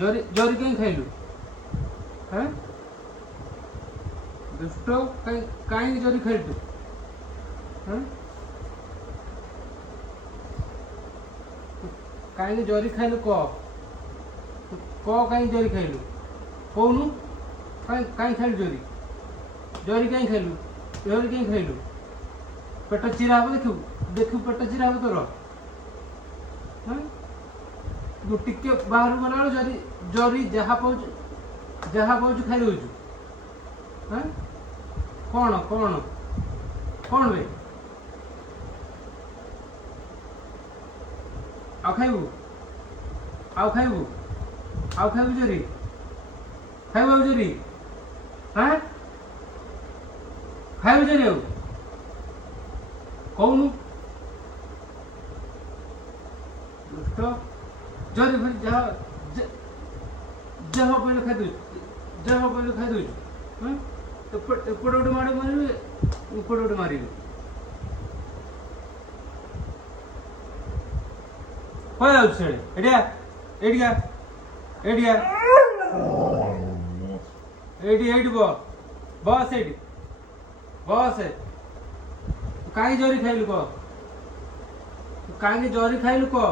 जरी जरी कहीं खाइलु हैं दुष्ट कहीं जरी खाइलु हैं कहीं जरी खाइलु कहीं जरी खाइलु कौनु कहीं खाइलु जरी जरी कहीं खाइलु जरी कहीं खाइलु पेट चिरा हम देखु देखु पेट चिरा हम तोर हैं तू टिके बाहर गला जरी जरी जहा पाउच खाई दउछु हैं कौन कौन कौन बे आउ खाइबू आउ खाइबू आउ खाइबू जरी खाइबू जरी हैं खाइबू जरी आउ कौन दुष्ट जरी फिर जहा जहा पहले खाई दउछु हैं तो एपटे गोटे मारे मारे उपटे गोटे मारे कह जाऊ एडिया एडिया एडिया एडी एडी बस एडी बस कहीं जरी खाइलु कह कहीं जरी खाइलु कह